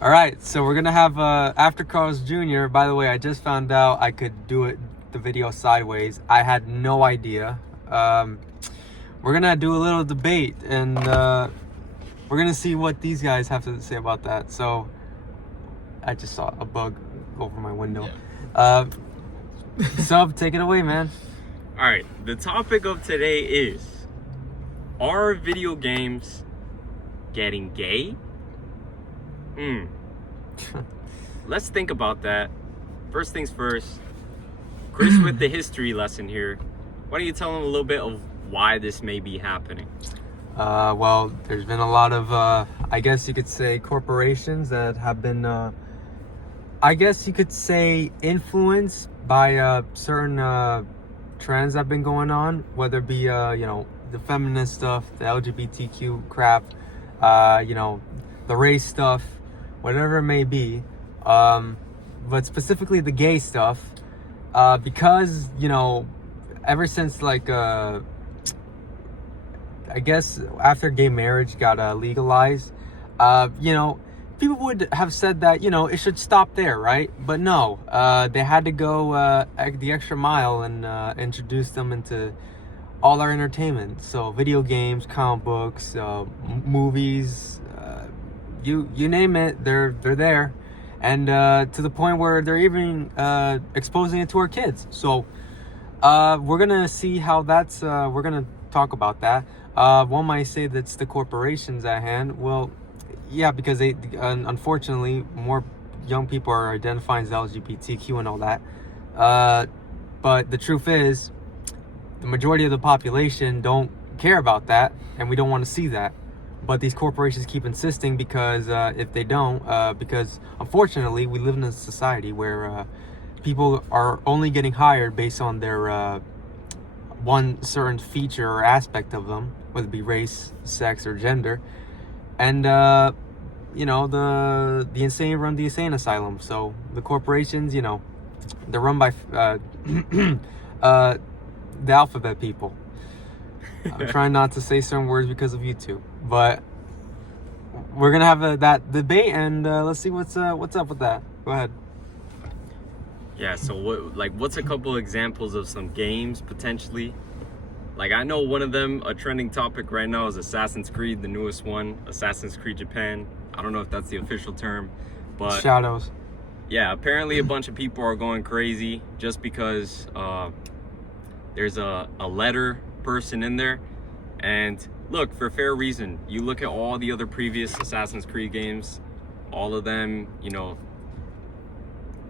All right, so we're gonna have After Carl's Jr. By the way, I just found out I could do the video sideways. I had no idea. We're gonna do a little debate, and we're gonna see what these guys have to say about that. So I just saw a bug over my window. Yeah. Sub, take it away, man. All right, the topic of today is, are video games getting gay? Let's think about that. First things first, Chris with the history lesson here. Why don't you tell them a little bit of why this may be happening? Well, there's been a lot of, I guess you could say, corporations that have been, I guess you could say, influenced by certain trends that have been going on, whether it be, the feminist stuff, the LGBTQ crap, the race stuff, whatever it may be, but specifically the gay stuff, because, ever since, I guess after gay marriage got legalized, people would have said that, it should stop there, right? But no, they had to go the extra mile and introduce them into all our entertainment. So video games, comic books, movies, you name it, they're there. And to the point where they're even exposing it to our kids. So we're gonna see how that's we're gonna talk about that. One might say that's the corporations at hand. Well, yeah, because they unfortunately more young people are identifying as LGBTQ and all that. But the truth is, the majority of the population don't care about that, and we don't want to see that. But these corporations keep insisting because if they don't, because unfortunately we live in a society where people are only getting hired based on their one certain feature or aspect of them, whether it be race, sex, or gender. And the insane run the insane asylum. So the corporations, they're run by the alphabet people. I'm trying not to say certain words because of YouTube, but we're gonna have that debate, and let's see what's up with that. Go ahead. Yeah. So what's a couple examples of some games potentially? Like, I know one of them, a trending topic right now is Assassin's Creed, the newest one, Assassin's Creed Japan. I don't know if that's the official term, but Shadows. Yeah, apparently a bunch of people are going crazy just because there's a letter person in there. And look, for fair reason, you look at all the other previous Assassin's Creed games, all of them,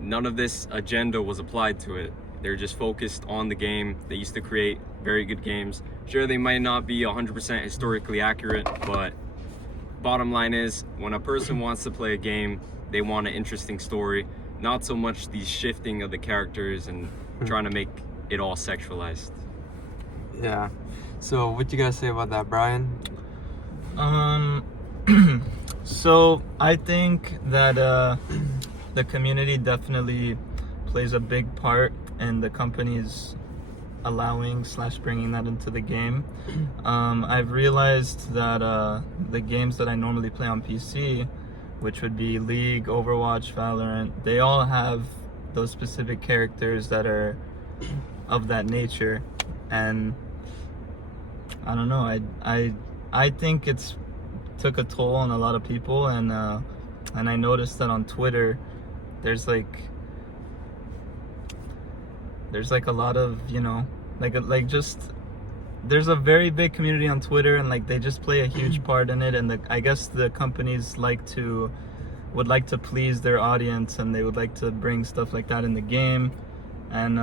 none of this agenda was applied to it. They're just focused on the game. They used to create very good games. Sure, they might not be 100% historically accurate, but bottom line is, when a person wants to play a game, they want an interesting story, not so much the shifting of the characters and trying to make it all sexualized. Yeah. So what you guys say about that, Brian? So I think that the community definitely plays a big part in the companies allowing / bringing that into the game. I've realized that the games that I normally play on PC, which would be League, Overwatch, Valorant, they all have those specific characters that are of that nature. And I don't know, I think it's took a toll on a lot of people, and I noticed that on Twitter there's a lot of, there's a very big community on Twitter, and they just play a huge part in it, and I guess the companies would like to please their audience, and they would like to bring stuff like that in the game. And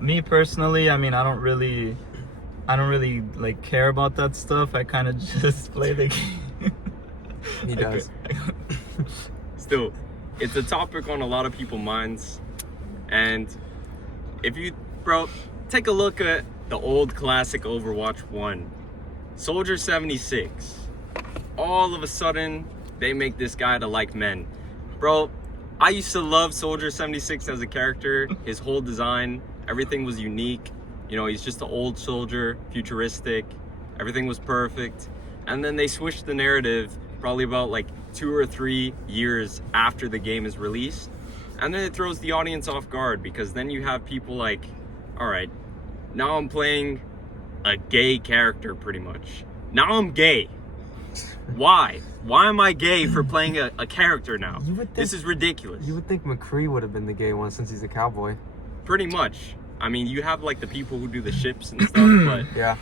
me personally, I don't really care about that stuff. I kind of just play the game. He does. Still, it's a topic on a lot of people's minds, and if you, bro, take a look at the old classic Overwatch 1, Soldier 76. All of a sudden, they make this guy to like men. Bro, I used to love Soldier 76 as a character. His whole design, everything was unique. He's just an old soldier, futuristic. Everything was perfect. And then they switched the narrative probably about 2 or 3 years after the game is released. And then it throws the audience off guard, because then you have people like, all right, now I'm playing a gay character pretty much. Now I'm gay. Why? Why am I gay for playing a character now? This is ridiculous. You would think McCree would have been the gay one since he's a cowboy. Pretty much. I mean, you have like the people who do the ships and stuff, but Yeah.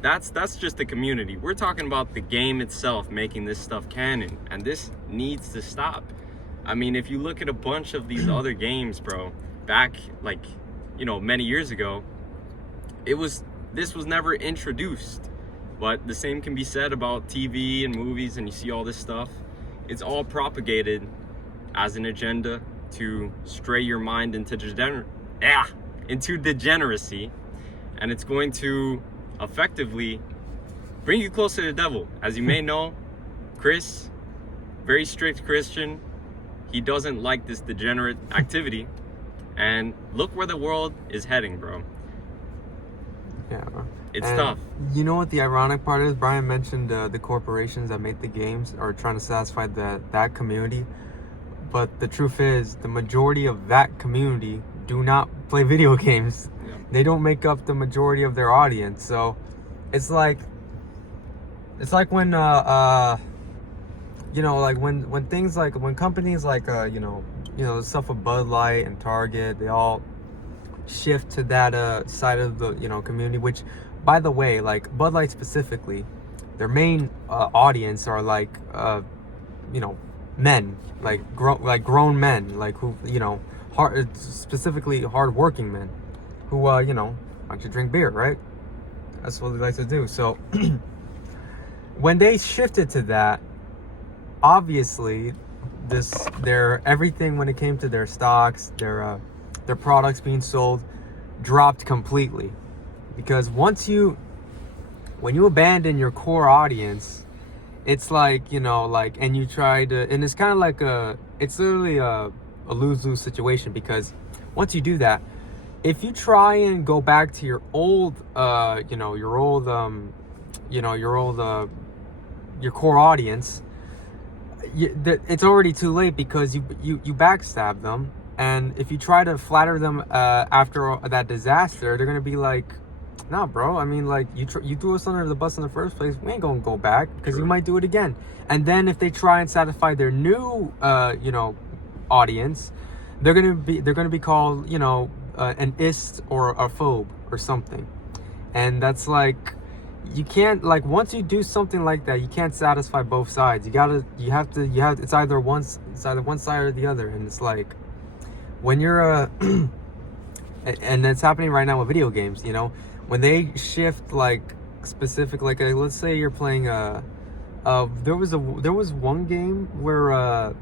that's just the community. We're talking about the game itself making this stuff canon, and this needs to stop. I mean, if you look at a bunch of these other games, bro, back like, many years ago, this was never introduced. But the same can be said about TV and movies, and you see all this stuff. It's all propagated as an agenda to stray your mind into degeneracy, and it's going to effectively bring you closer to the devil. As you may know, Chris, very strict Christian, he doesn't like this degenerate activity, and look where the world is heading, bro. Yeah. It's And tough. You know what the ironic part is? Brian mentioned the corporations that make the games are trying to satisfy that community. But the truth is, the majority of that community do not play video games. Yeah. They don't make up the majority of their audience. So it's like when like when things like when companies like the stuff of Bud Light and Target, they all shift to that side of the community, which, by the way, like Bud Light specifically, their main audience are like men, like grown men, like who specifically hardworking men who like to drink beer, right? That's what they like to do. So when they shifted to that, obviously their everything when it came to their stocks, their products being sold dropped completely, because when you abandon your core audience, it's like and you try to, and it's kind of like it's literally a lose-lose situation, because once you do that, if you try and go back to your old your core audience, it's already too late, because you backstab them. And if you try to flatter them after that disaster, they're gonna be like, "Nah, bro. I mean, like you threw us under the bus in the first place. We ain't gonna go back, because you might do it again." And then if they try and satisfy their new audience, they're gonna be called an ist or a phobe or something. And that's like, you can't, like, once you do something like that, you can't satisfy both sides. You have it's either one side or the other. And it's like, when you're and it's happening right now with video games, when they shift like specific, like let's say you're playing there was one game where I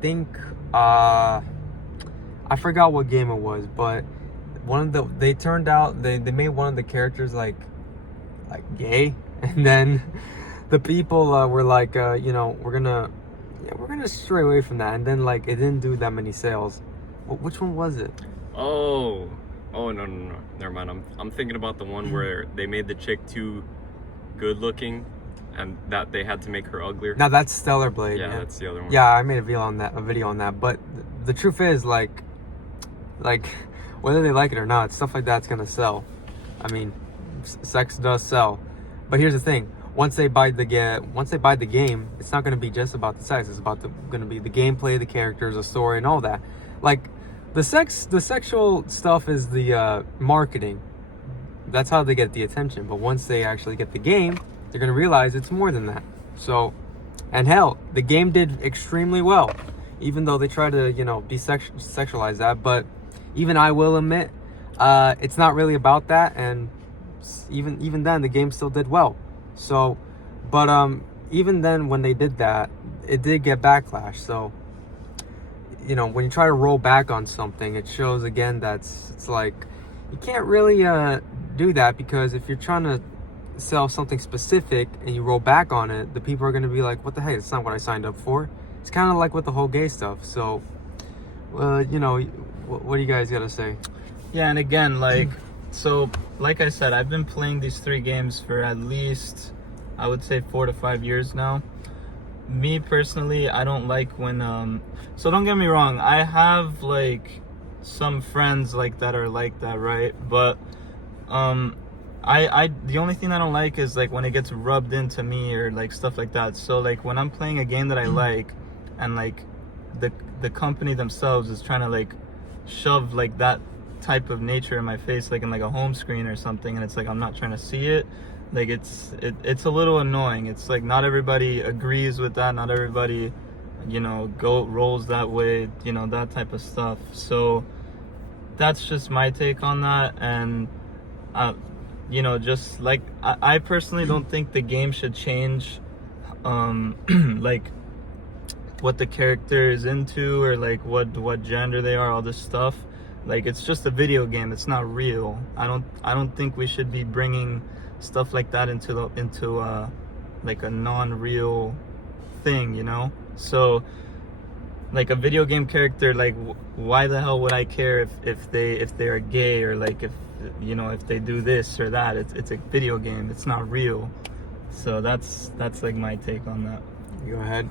think I forgot what game it was, but they turned out they made one of the characters like gay, and then the people were like we're gonna stray away from that, and then like it didn't do that many sales. Which one was it? Oh no, never mind. I'm thinking about the one where they made the chick too good looking, and that they had to make her uglier. Now that's Stellar Blade. Yeah, that's the other one. Yeah, I made a video on that. But the truth is, like whether they like it or not, stuff like that's gonna sell. I mean, sex does sell. But here's the thing: once they buy the game, it's not gonna be just about the sex. It's gonna be the gameplay, the characters, the story, and all that. Like, the sexual stuff is the marketing. That's how they get the attention. But once they actually get the game, they're gonna realize it's more than that. So, and hell, the game did extremely well, even though they try to desexualize that. But even I will admit, it's not really about that. And even then, the game still did well. So, but even then, when they did that, it did get backlash. So, when you try to roll back on something, it shows again that it's like, you can't really do that, because if you're trying to sell something specific and you roll back on it, the people are going to be like, what the heck, it's not what I signed up for. It's kind of like with the whole gay stuff. So what do you guys got to say? Yeah, and again, like I said, I've been playing these 3 games for at least, I would say, 4 to 5 years now. me personally, I don't like when so don't get me wrong, I have like some friends like that are like that, right? But I the only thing I don't like is like when it gets rubbed into me or like stuff like that. So like when I'm playing a game that I like, and like the company themselves is trying to like shove like that type of nature in my face, like in like a home screen or something, and it's like I'm not trying to see it, like it's a little annoying. It's like not everybody agrees with that, not everybody, you know, rolls that way, you know, that type of stuff. So that's just my take on that. And you know, just like I personally don't think the game should change like what the character is into, or like what gender they are, all this stuff. Like, it's just a video game, it's not real. I don't think we should be bringing stuff like that into like a non-real thing, you know? So like a video game character, like why the hell would I care if they are gay, or like if, you know, if they do this or that? It's a video game, it's not real. So that's like my take on that. You go ahead.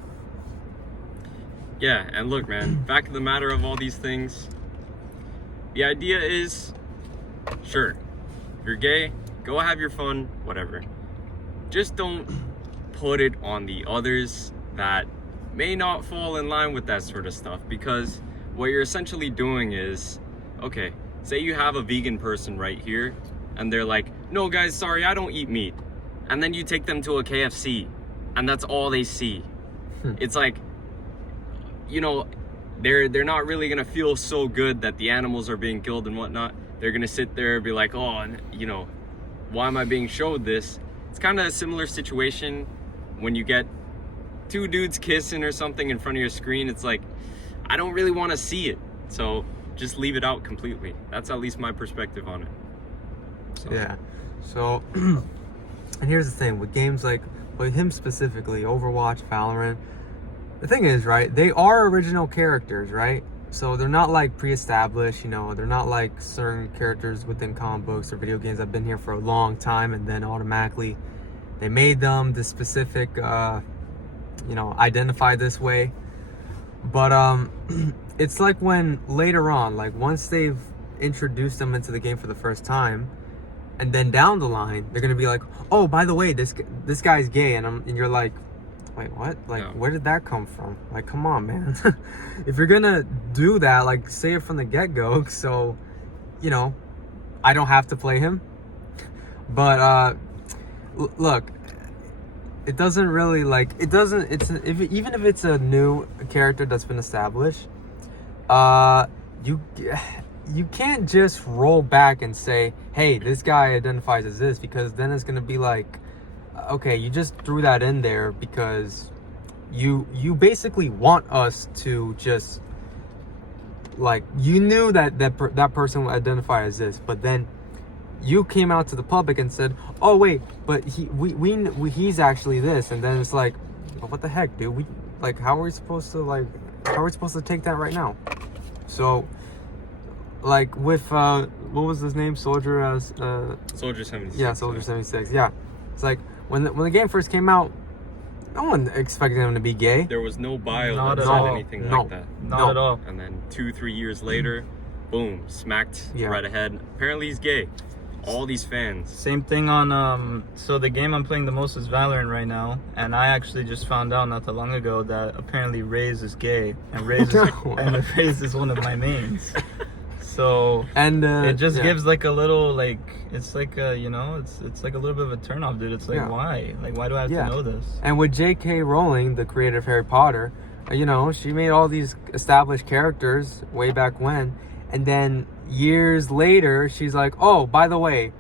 Yeah, and look, man, back to the matter of all these things. The idea is, sure, if you're gay, go have your fun, whatever. Just don't put it on the others that may not fall in line with that sort of stuff, because what you're essentially doing is, okay, say you have a vegan person right here, and they're like, no guys, sorry, I don't eat meat. And then you take them to a KFC, and that's all they see. It's like, you know, they're not really gonna feel so good that the animals are being killed and whatnot. They're gonna sit there and be like, oh, you know, why am I being showed this? It's kind of a similar situation when you get two dudes kissing or something in front of your screen. It's like, I don't really want to see it, so just leave it out completely. That's at least my perspective on it. So. Yeah. So, and here's the thing with games like, with him specifically, Overwatch, Valorant. The thing is, right, they are original characters, right? So they're not like pre-established, you know, they're not like certain characters within comic books or video games that have been here for a long time, and then automatically they made them this specific, you know, identify this way. But it's like when later on, like once they've introduced them into the game for the first time, and then down the line, they're gonna be like, oh, by the way, this guy's gay, and you're like, wait, what? Like, no. Where did that come from? Like, come on, man. If you're gonna do that, like, say it from the get-go, so, you know, I don't have to play him. But look, it doesn't really, like, it doesn't, even if it's a new character that's been established, you can't just roll back and say, hey, this guy identifies as this, because then it's gonna be like, okay, you just threw that in there because you basically want us to just, like, you knew that person would identify as this, but then you came out to the public and said, oh wait, but he's actually this, and then it's like, oh, what the heck, dude? How are we supposed to take that right now? So, like with what was his name? Soldier 76. Yeah, Soldier 76. Yeah, it's like when the game first came out, no one expected him to be gay. There was no bio Not that at said all. anything No. like that. Not at all. And then 2-3 years later, boom, smacked Yeah. right ahead. Apparently he's gay. All these fans. Same thing on so the game I'm playing the most is Valorant right now, and I actually just found out not that long ago that apparently Raze is gay, and Raze is one of my mains. So And it just yeah. gives like a little, like, it's like a, you know, it's like a little bit of a turn off, dude. It's like, Yeah. why do I have Yeah. to know this? And with J.K. Rowling, the creator of Harry Potter, you know, she made all these established characters way back when, and then years later, she's like, oh, by the way,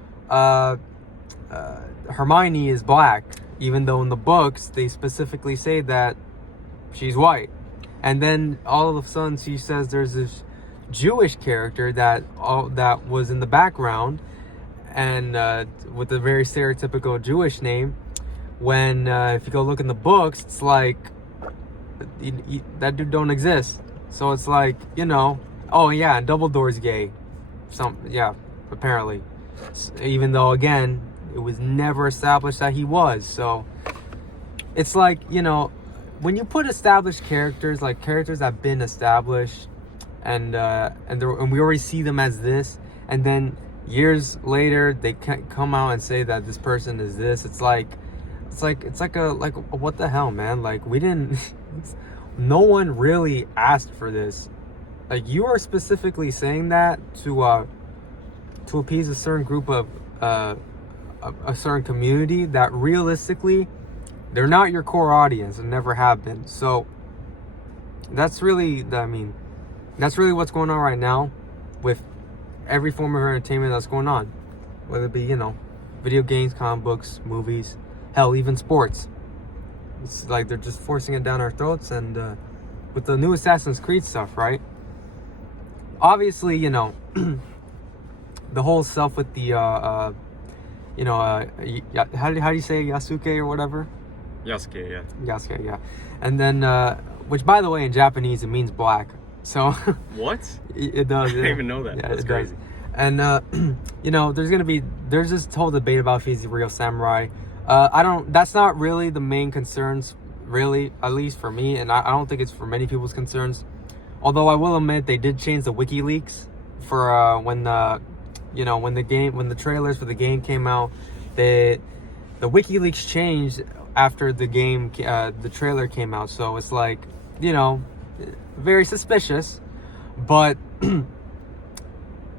Hermione is black, even though in the books they specifically say that she's white. And then all of a sudden she says there's this Jewish character that was in the background, and with a very stereotypical Jewish name, when if you go look in the books, it's like that dude don't exist. So it's like, you know, oh yeah, and Dumbledore's gay. Apparently, even though again it was never established that he was. So it's like, you know, when you put established characters, like characters that have been established, and we already see them as this, and then years later they can't come out and say that this person is this. It's like what the hell, man? Like, we didn't. No one really asked for this. Like, you are specifically saying that to appease a certain group of a certain community that realistically they're not your core audience and never have been. So that's really that's really what's going on right now with every form of entertainment that's going on, whether it be, you know, video games, comic books, movies, hell, even sports. It's like they're just forcing it down our throats. And with the new Assassin's Creed stuff, right? Obviously, you know, the whole stuff with the how do you say Yasuke or whatever? Yasuke, yeah. Yasuke, yeah. And then which, by the way, in Japanese it means black. So what? It does. I didn't even know that. Yeah, That's it crazy. Does. And you know, there's this whole debate about if he's a real samurai. That's not really the main concerns, really, at least for me, and I don't think it's for many people's concerns. Although I will admit they did change the WikiLeaks for when the trailers for the game came out. The WikiLeaks changed after the trailer came out, so it's like, you know, very suspicious. But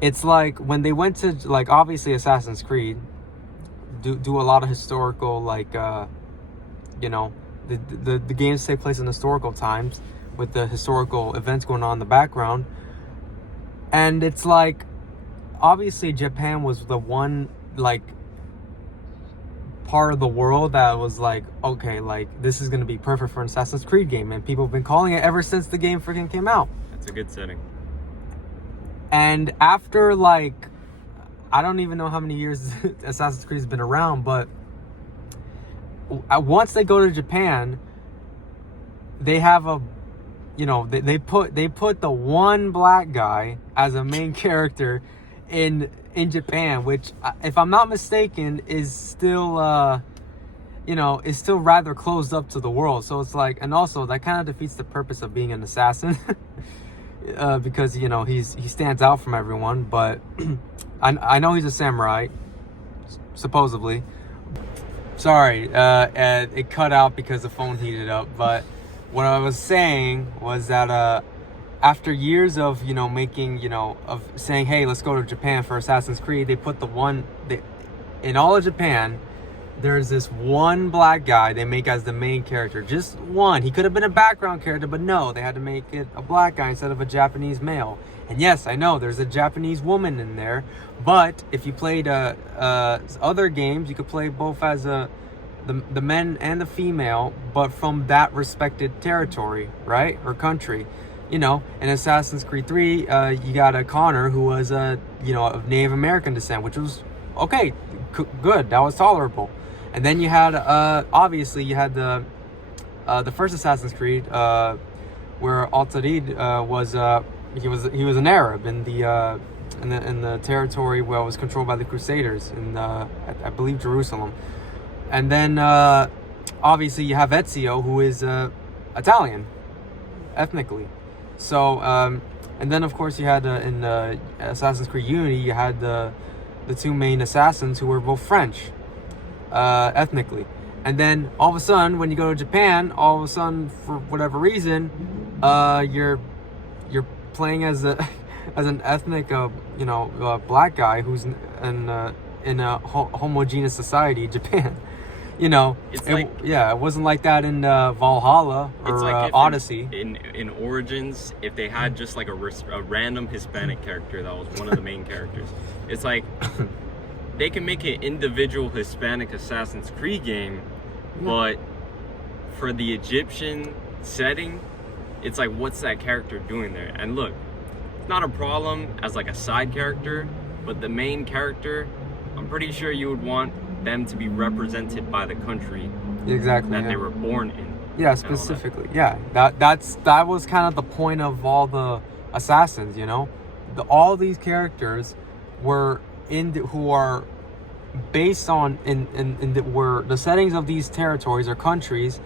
it's like when they went to, like, obviously Assassin's Creed do a lot of historical, like, you know, the games take place in historical times with the historical events going on in the background. And it's like, obviously Japan was the one, like, part of the world that was like, okay, like, this is going to be perfect for an Assassin's Creed game, and people have been calling it ever since the game freaking came out. That's a good setting. And after, like, I don't even know how many years Assassin's Creed has been around, but once they go to Japan, they have a, you know, they put the one black guy as a main character in Japan, which, if I'm not mistaken, is still is still rather closed up to the world. So it's like, and also that kind of defeats the purpose of being an assassin. Because, you know, he stands out from everyone. But I know he's a samurai, supposedly. Sorry, it cut out because the phone heated up. But what I was saying was that after years of, you know, making, you know, of saying, hey, let's go to Japan for Assassin's Creed, they put in all of Japan, there's this one black guy they make as the main character. Just one. He could have been a background character, but no, they had to make it a black guy instead of a Japanese male. And yes, I know there's a Japanese woman in there, but if you played other games, you could play both as the men and the female, but from that respected territory, right, or country. You know, in Assassin's Creed 3, you got a Connor who was of Native American descent, which was okay, good. That was tolerable. And then you had obviously you had the first Assassin's Creed where Altair was he was an Arab in the territory where it was controlled by the Crusaders in I believe Jerusalem. And then obviously you have Ezio, who is Italian ethnically. So and then of course you had in Assassin's Creed Unity, you had the two main assassins who were both French ethnically. And then all of a sudden, when you go to Japan, all of a sudden, for whatever reason, you're playing as an ethnic black guy who's in a homogeneous society, Japan. You know, it wasn't like that in Valhalla or it's like Odyssey. In Origins, if they had just like a random Hispanic character that was one of the main characters, it's like they can make an individual Hispanic Assassin's Creed game, but for the Egyptian setting, it's like, what's that character doing there? And look, it's not a problem as like a side character, but the main character, I'm pretty sure you would want them to be represented by the country that they were born in. Yeah, specifically. Yeah, that was kind of the point of all the assassins. You know, all these characters were who are based on were the settings of these territories or countries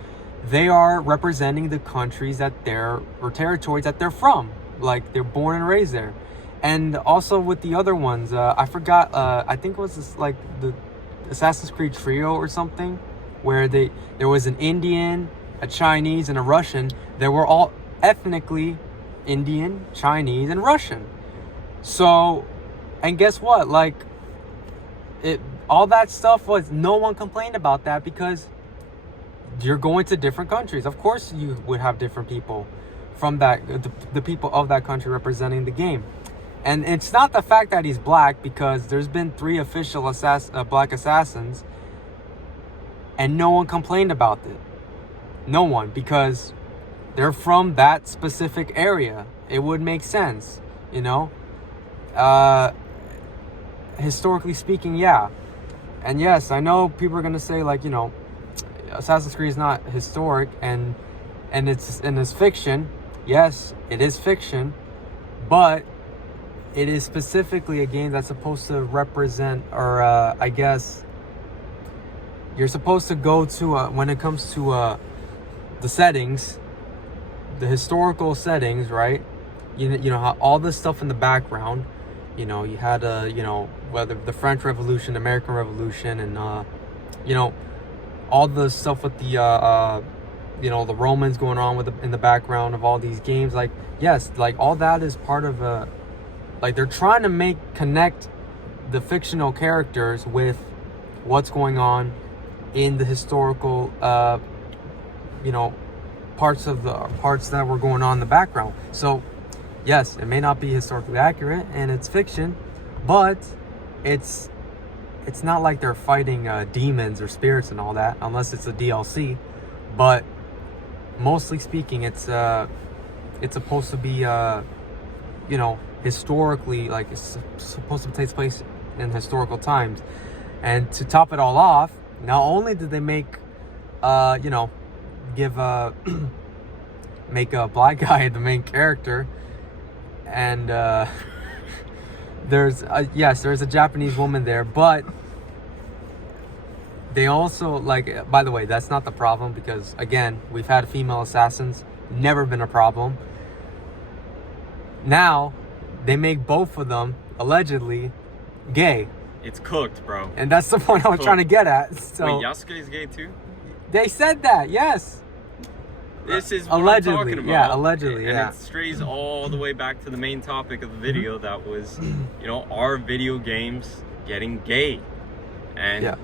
they are representing the countries that they're, or territories that they're from. Like, they're born and raised there. And also with the other ones, I forgot, I think it was this, like the Assassin's Creed trio or something, where there was an Indian, a Chinese, and a Russian. They were all ethnically Indian, Chinese, and Russian. So, and guess what? Like, all that stuff was, no one complained about that because you're going to different countries. Of course you would have different people from that, the people of that country representing the game. And it's not the fact that he's black, because there's been 3 official black assassins and no one complained about it. No one, because they're from that specific area. It would make sense, you know? Historically speaking, yeah. And yes, I know people are gonna say, like, you know, Assassin's Creed is not historic and it's fiction. Yes, it is fiction, but it is specifically a game that's supposed to represent, or I guess you're supposed to go to when it comes to the settings, the historical settings, right? You know how all this stuff in the background, you know, you had you know, whether the French Revolution, American Revolution, and you know, all the stuff with the you know, the Romans going on in the background of all these games. Like, yes, like all that is part of like, they're trying to connect the fictional characters with what's going on in the historical, you know, parts that were going on in the background. So, yes, it may not be historically accurate and it's fiction, but it's not like they're fighting demons or spirits and all that, unless it's a DLC. But mostly speaking, it's supposed to be, you know, historically, like, it's supposed to take place in historical times. And to top it all off, not only did they make you know, make a black guy the main character, and there's a Japanese woman there, but they also, like, by the way, that's not the problem, because again, we've had female assassins, never been a problem. Now they make both of them allegedly gay. It's cooked, bro. And that's the point I was trying to get at. So, wait, Yasuke is gay too? They said that, yes. This is what allegedly, I'm talking about. yeah, allegedly, and yeah. it strays all the way back to the main topic of the video, that was, you know, are video games getting gay? And yeah.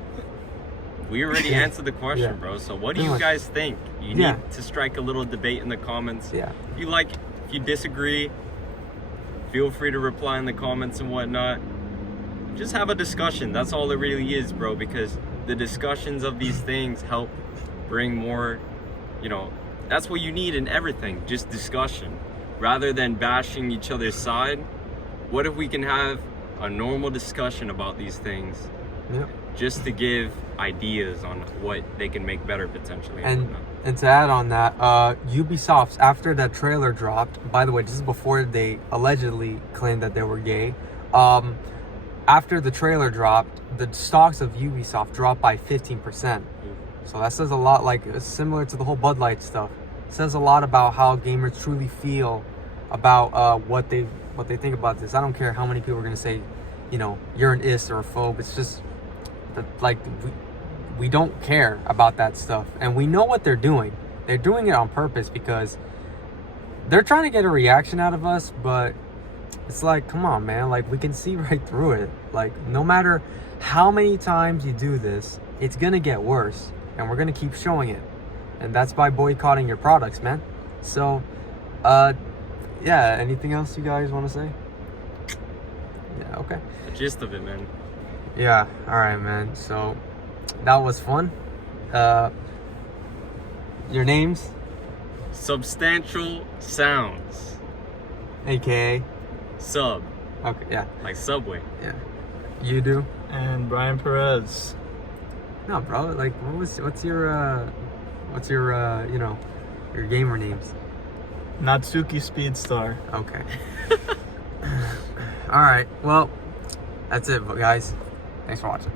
we already answered the question, Yeah. bro. So what do you guys think? You need Yeah. to strike a little debate in the comments. Yeah. If you like, if you disagree, feel free to reply in the comments and whatnot. Just have a discussion. That's all it really is, bro, because the discussions of these things help bring more, you know, that's what you need in everything, just discussion. Rather than bashing each other's side, what if we can have a normal discussion about these things? Yeah. Just to give ideas on what they can make better potentially. And to add on that, Ubisoft, after that trailer dropped, by the way, this is before they allegedly claimed that they were gay. After the trailer dropped, the stocks of Ubisoft dropped by 15%. So that says a lot, like, similar to the whole Bud Light stuff. It says a lot about how gamers truly feel about what they think about this. I don't care how many people are gonna say, you know, you're an ist or a phobe. It's just that, like, we don't care about that stuff, and we know what they're doing. They're doing it on purpose because they're trying to get a reaction out of us, but it's like, come on, man, like, we can see right through it. Like, no matter how many times you do this, it's gonna get worse, and we're gonna keep showing it, and that's by boycotting your products, man. So yeah, anything else you guys want to say? Yeah, okay. The gist of it, man. Yeah, all right, man. So that was fun. Your names? Substantial Sounds, AKA Sub, okay, yeah, like Subway. yeah. You do? And Brian Perez. No, bro. Like, what's your you know, your gamer names? Natsuki Speedstar. Okay. All right. Well, that's it, guys. Thanks for watching.